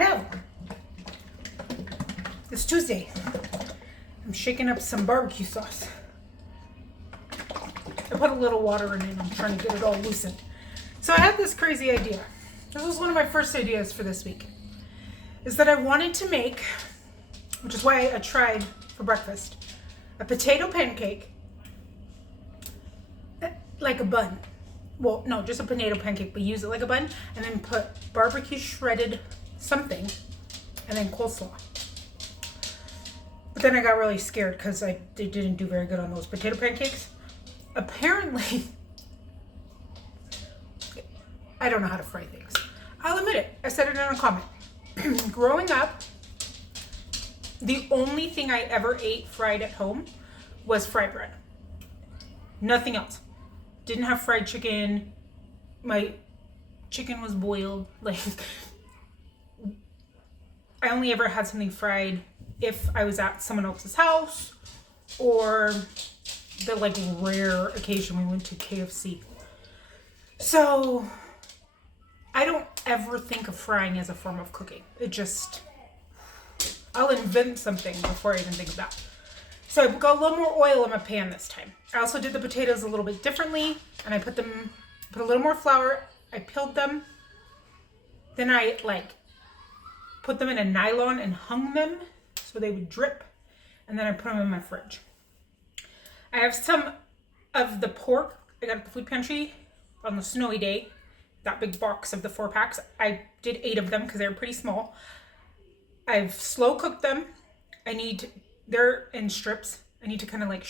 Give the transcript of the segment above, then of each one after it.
Hello. It's Tuesday. I'm shaking up some barbecue sauce. I put a little water in it. I'm trying to get it all loosened. So I had this crazy idea. This was one of my first ideas for this week. Is that I wanted to make, which is why I tried for breakfast, a potato pancake, like a bun. Well, no, just a potato pancake, but use it like a bun, and then put barbecue shredded something, and then coleslaw. But then I got really scared because they didn't do very good on those potato pancakes. Apparently, I don't know how to fry things. I'll admit it. I said it in a comment. Growing up, the only thing I ever ate fried at home was fry bread. Nothing else. Didn't have fried chicken. My chicken was boiled. Like, I only ever had something fried if I was at someone else's house, or the like rare occasion we went to KFC. So I don't ever think of frying as a form of cooking. It just, I'll invent something before I even think of that. So I got a little more oil in my pan this time. I also did the potatoes a little bit differently, and I put a little more flour. I peeled them. Then I put them in a nylon and hung them so they would drip. And then I put them in my fridge. I have some of the pork I got at the food pantry on the snowy day. That big box of the 4-packs. I did 8 of them because they were pretty small. I've slow cooked them. They're in strips. I need to kind of like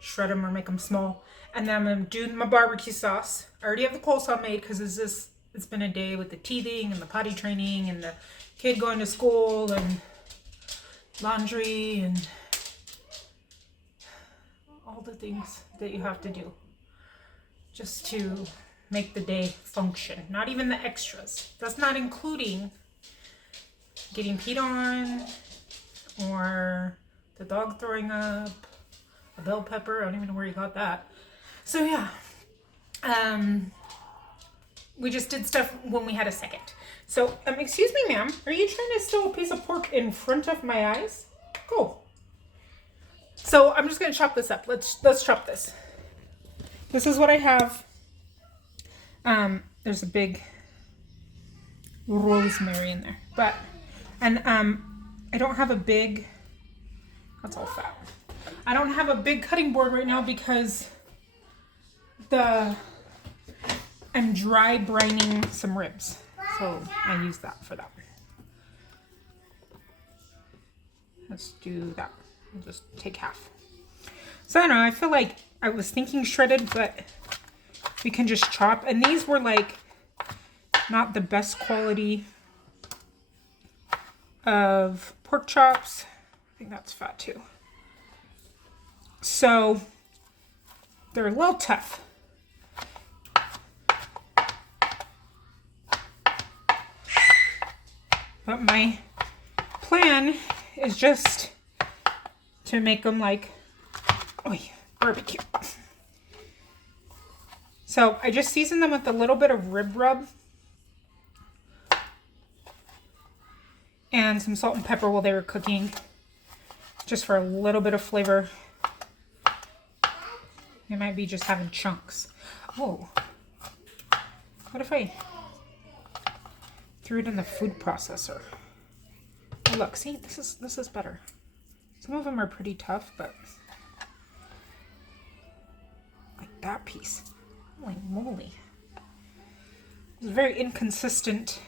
shred them or make them small. And then I'm going to do my barbecue sauce. I already have the coleslaw made because it's been a day with the teething and the potty training and the kid going to school and laundry and all the things that you have to do just to make the day function. Not even the extras. That's not including getting peed on or the dog throwing up, a bell pepper. I don't even know where you got that. So yeah, we just did stuff when we had a second. So, excuse me, ma'am, are you trying to stow a piece of pork in front of my eyes? Cool. So I'm just gonna chop this up. Let's chop this. This is what I have. There's a big rosemary in there, I don't have a big. That's all fat. I don't have a big cutting board right now because I'm dry brining some ribs. So I use that for that. Let's do that. I'll just take half. So I don't know, I feel like I was thinking shredded, but we can just chop. And these were like not the best quality of pork chops. I think that's fat too. So they're a little tough. But my plan is just to make them like barbecue. So I just seasoned them with a little bit of rib rub and some salt and pepper while they were cooking, just for a little bit of flavor. They might be just having chunks. Oh, what if I threw it in the food processor? Oh, look, see, this is better. Some of them are pretty tough, but like that piece. Holy moly. It's very inconsistent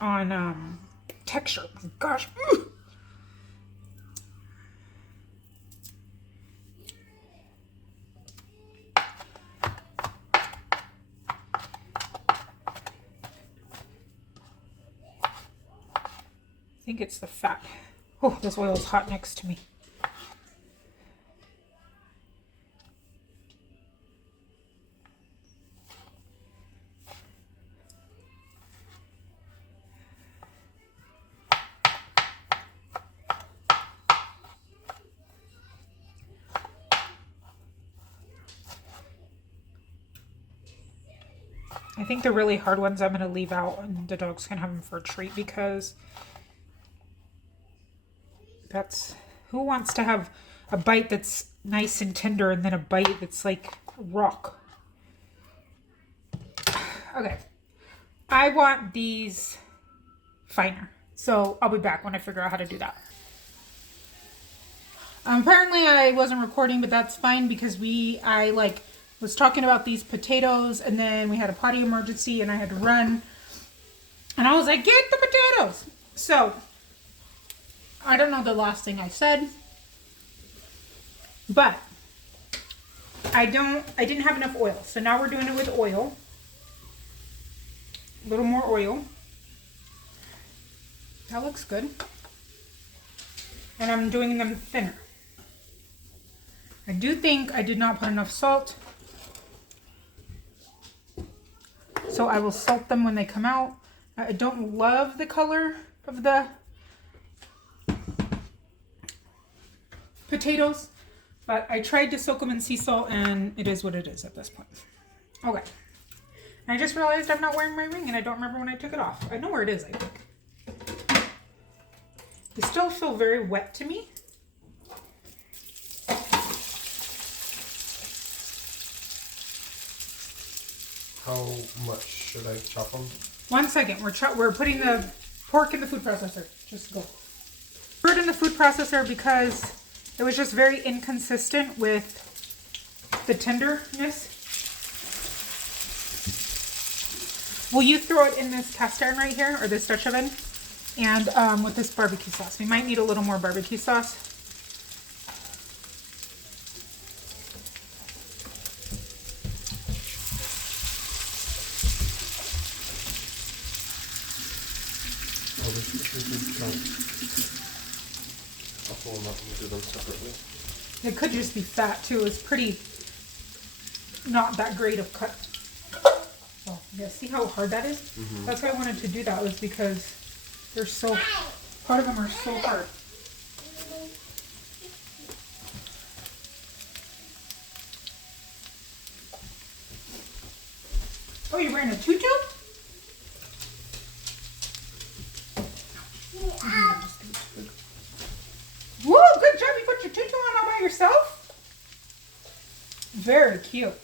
on texture. Gosh. I think it's the fat. Oh, this oil is hot next to me. I think the really hard ones I'm going to leave out and the dogs can have them for a treat because that's, who wants to have a bite that's nice and tender and then a bite that's like rock? Okay. I want these finer. So I'll be back when I figure out how to do that. Apparently I wasn't recording, but that's fine because I was talking about these potatoes and then we had a potty emergency and I had to run. And I was like, get the potatoes. So I don't know the last thing I said, but I didn't have enough oil. So now we're doing it with oil. A little more oil. That looks good. And I'm doing them thinner. I do think I did not put enough salt. So I will salt them when they come out. I don't love the color of the potatoes, but I tried to soak them in sea salt and it is what it is at this point. Okay. And I just realized I'm not wearing my ring and I don't remember when I took it off. I know where it is, I think. They still feel very wet to me. How much should I chop them? 1 second. We're putting the pork in the food processor. Just go. Put it in the food processor because it was just very inconsistent with the tenderness. Will you throw it in this cast iron right here, or this Dutch oven? And with this barbecue sauce. We might need a little more barbecue sauce. I'll pull them up and do them separately. It could just be fat too. It's pretty not that great of cut. Oh, yeah, see how hard that is? Mm-hmm. That's why I wanted to do that, was because they're so, part of them are so hard. Oh, you're wearing a tutu? Whoa, good job. You put your tutu on all by yourself? Very cute.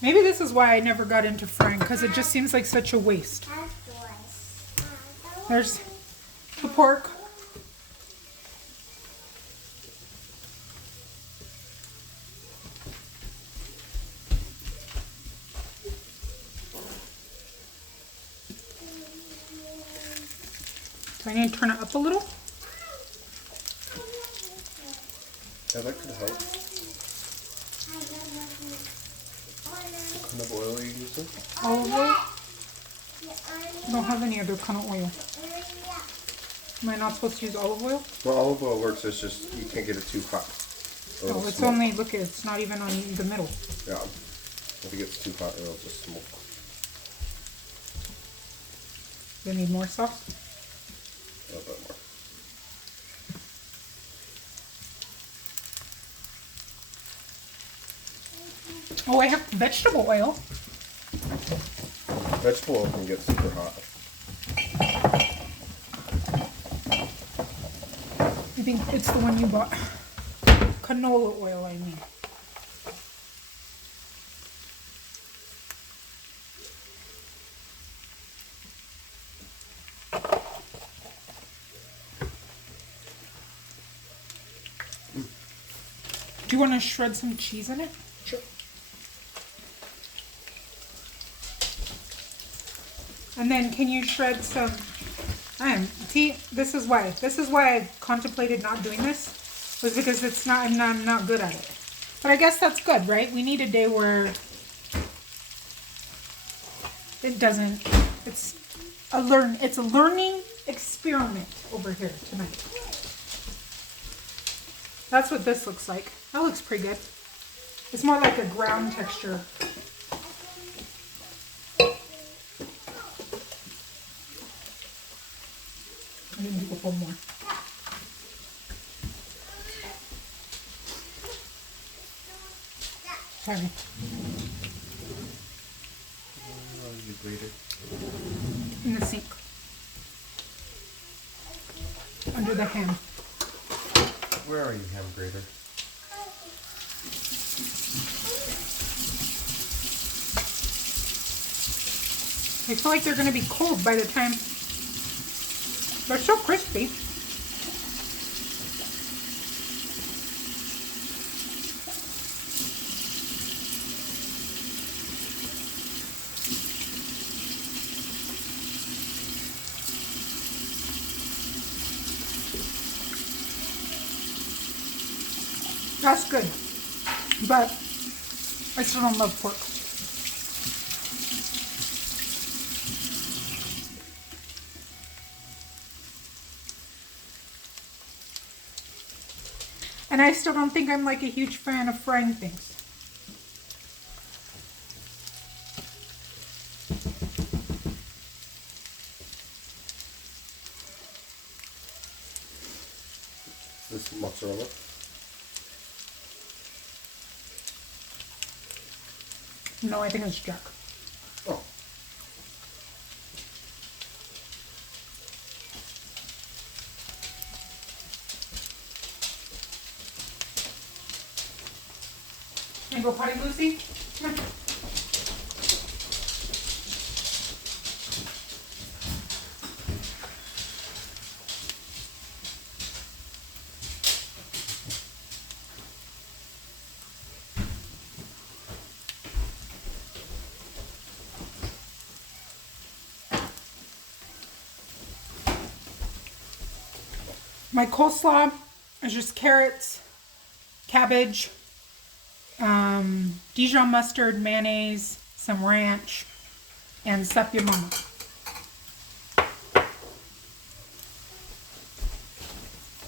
Maybe this is why I never got into frying, because it just seems like such a waste. There's the pork. Do I need to turn it up a little? Yeah, that could help. What kind of oil are you using? Olive oil? I don't have any other kind of oil. Am I not supposed to use olive oil? Well, olive oil works, it's just you can't get it too hot. No, it's only, look, it's not even on the middle. Yeah. If it gets too hot, it'll just smoke. Do I need more sauce? A little bit more. Oh, I have vegetable oil. Vegetable oil can get super hot. I think it's the one you bought. Canola oil, I mean. Do you want to shred some cheese in it? Sure. And then can you shred some, see, this is why I contemplated not doing this, was because I'm not good at it. But I guess that's good, right? We need a day where it doesn't, it's a learning experiment over here tonight. That's what this looks like. That looks pretty good. It's more like a ground texture. I need to do a couple more. Sorry. Oh, you grated. In the sink. Under the ham. Where are you, ham grater? They feel like they're going to be cold by the time. They're so crispy. That's good. But I still don't love pork. And I still don't think I'm like a huge fan of frying things. This mozzarella. No, I think it's Jack. Oh. Can you go potty, Lucy? Come on. My coleslaw is just carrots, cabbage, Dijon mustard, mayonnaise, some ranch, and sup your mama.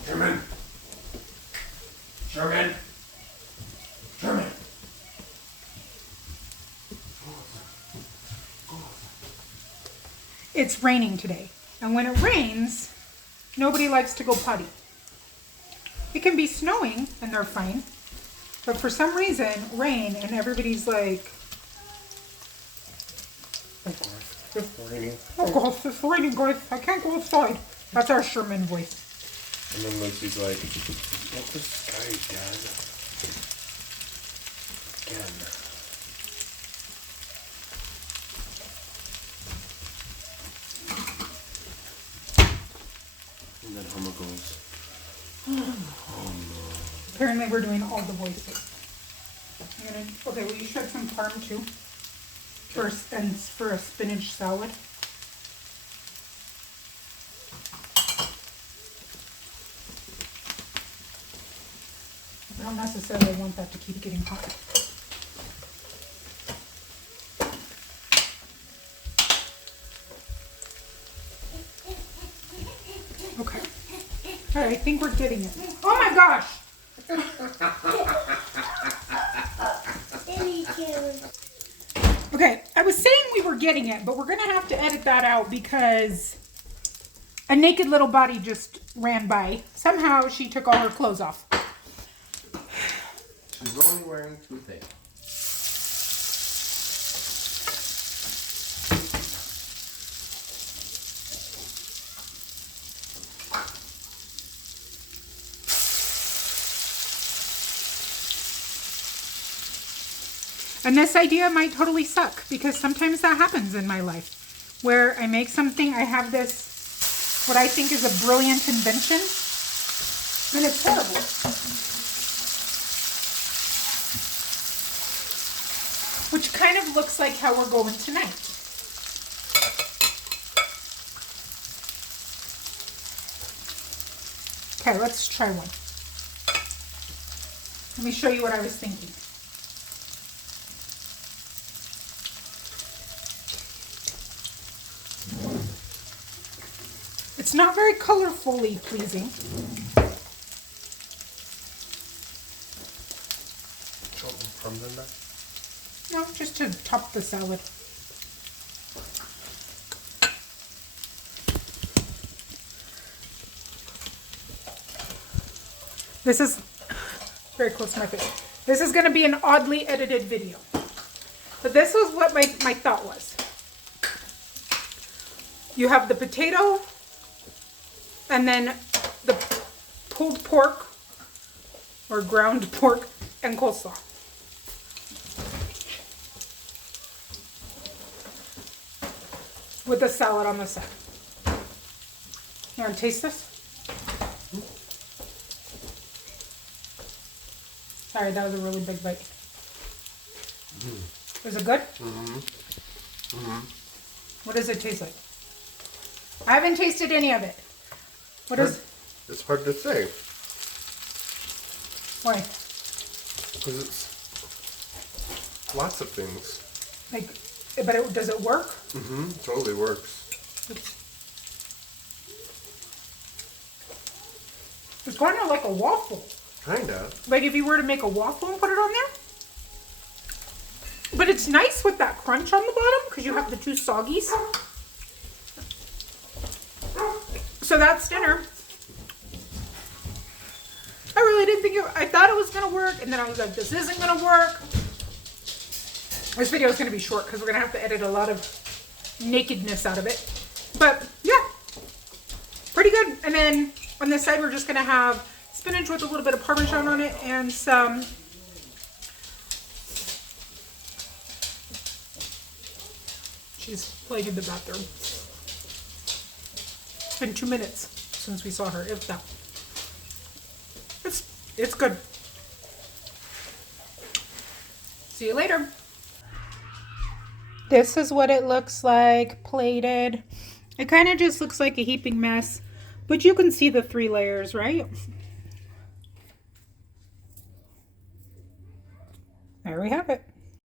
Sherman! Sherman! Sherman! It's raining today, and when it rains, nobody likes to go potty. It can be snowing, and they're fine. But for some reason, rain, and everybody's like, It's raining. oh gosh, it's raining, guys. I can't go outside. That's our Sherman voice. And then Lucy's like, "Look the sky again." Again. And then Homer goes, "Oh no." Apparently, we're doing all the voices. Okay, will you shred some parm too? For a spinach salad. I don't necessarily want that to keep getting hot. Okay. All right, I think we're getting it. Oh my gosh! Okay, I was saying we were getting it, but we're going to have to edit that out because a naked little body just ran by. Somehow she took all her clothes off. She's only wearing 2 things. And this idea might totally suck because sometimes that happens in my life where I make something, I have this, what I think is a brilliant invention, and it's horrible. Which kind of looks like how we're going tonight. Okay, let's try one. Let me show you what I was thinking. It's not very colorfully pleasing. From them back? No, just to top the salad. This is very close to my face. This is going to be an oddly edited video. But this was what my thought was. You have the potato and then the pulled pork or ground pork and coleslaw. With a salad on the side. You want to taste this? Sorry, that was a really big bite. Is it good? What does it taste like? I haven't tasted any of it. What is? It's hard to say. Why? Because it's lots of things. Like, but does it work? Totally works. It's kind of like a waffle. Kinda. Like if you were to make a waffle and put it on there. But it's nice with that crunch on the bottom because you have the two soggies. So that's dinner. I really didn't think I thought it was going to work. And then I was like, this isn't going to work. This video is going to be short because we're going to have to edit a lot of nakedness out of it. But yeah, pretty good. And then on this side, we're just going to have spinach with a little bit of Parmesan on it and some she's playing in the bathroom. It's been 2 minutes since we saw her, if that. It's good. See you later. This is what it looks like plated. It kind of just looks like a heaping mess, but you can see the 3 layers, right? There we have it.